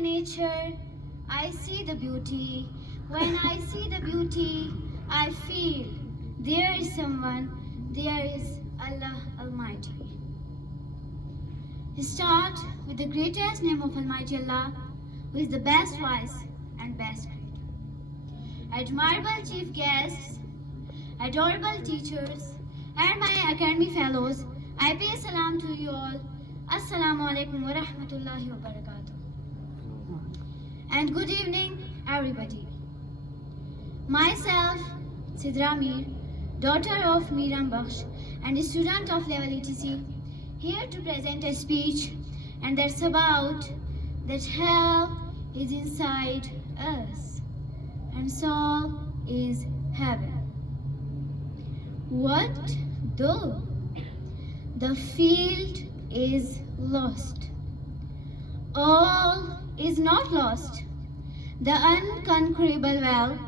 Nature, I see the beauty. When I see the beauty, I feel there is someone, there is Allah Almighty. Start with the greatest name of Almighty Allah, who is the best wise and best creator. Admirable chief guests, adorable teachers, and my academy fellows, I pay salam to you all. Assalamu alaikum wa rahmatullahi wa barakatuh. And good evening, everybody. Myself, Sidra Mir, daughter of Miram Bakhsh and a student of level ETC, here to present a speech, and that's about that hell is inside us and soul is heaven. What though the field is lost? All is not lost. The unconquerable well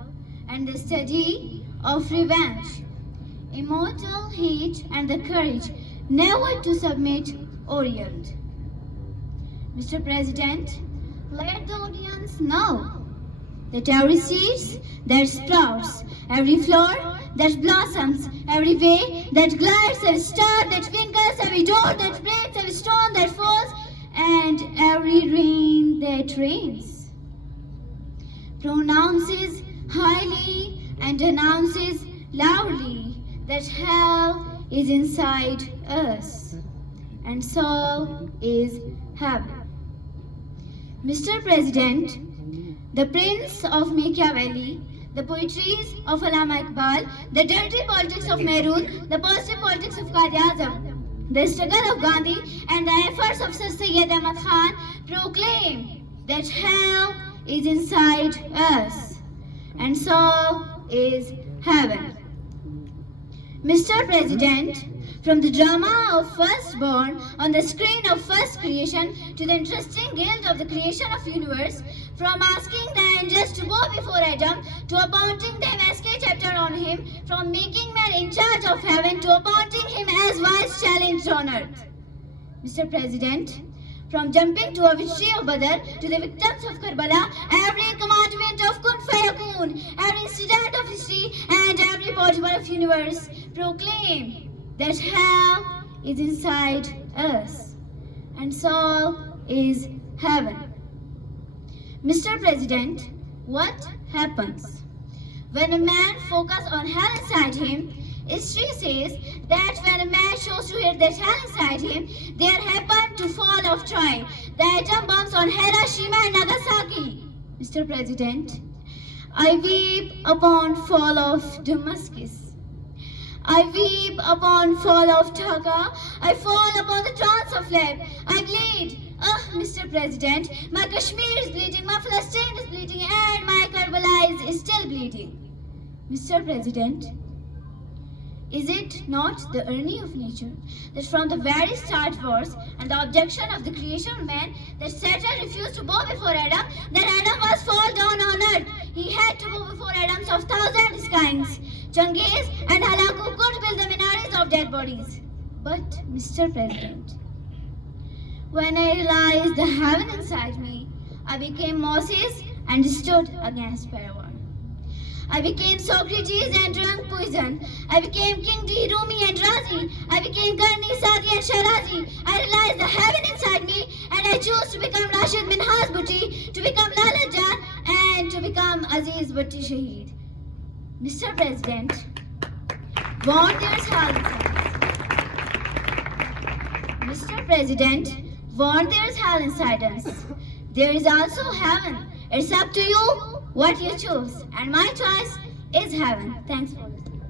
and the study of revenge, immortal hate and the courage never to submit or yield. Mr. President, let the audience know that every seed that sprouts, every flower that blossoms, every way that glides, every star that twinkles, every door that breaks, every stone that falls, and every rain that rains, pronounces highly and announces loudly that hell is inside us and soul is heaven. Mr. President, the Prince of Machiavelli, the poetries of Allama Iqbal, the dirty politics of Nehru, the positive politics of Quaid-e-Azam, the struggle of Gandhi, and the efforts of Sir Syed Ahmad Khan proclaim that hell is inside us and soul is heaven. Mr. President, from the drama of firstborn on the screen of first creation to the interesting guilt of the creation of universe, from asking the angels to go before Adam to appointing the MSK chapter on him, from making man in charge of heaven to appointing him as vice challenged on earth. Mr. President, from jumping to a victory of Badr to the victims of Karbala, every commandment of Kun Fayakun, every incident of history and every particle of universe proclaim that hell is inside us and soul is heaven. Mr. President, what happens when a man focuses on hell inside him? History says that when a man shows to hit that hell inside him, there happened to fall of Troy, the atom bombs on Hiroshima and Nagasaki. Mr. President, I weep upon fall of Damascus. I weep upon fall of Dhaka. I fall upon the trance of Leb. I bleed. Mr. President, my Kashmir is bleeding, my Palestine is bleeding, and my Karbala is still bleeding. Mr. President, is it not the irony of nature that from the very start was, and the objection of the creation of man, that Satan refused to bow before Adam, that Adam was fall down on earth. He had to bow before Adams of thousand kinds. Changiz and Halaku could build the minares of dead bodies. But, Mr. President, when I realized the heaven inside me, I became Moses and stood against Pharaoh. I became Socrates and drank poison. I became King D. Rumi and Razi. I became Karni, Sadi and Shirazi. I realized the heaven inside me and I chose to become Rashid Minhas Bhutti, to become Lala Jan and to become Aziz Bhatti Shaheed. Mr. President, warn there's hell inside us. Mr. President, warn there's hell inside us. There is also heaven. It's up to you what you choose, and my choice is heaven. Thanks for listening.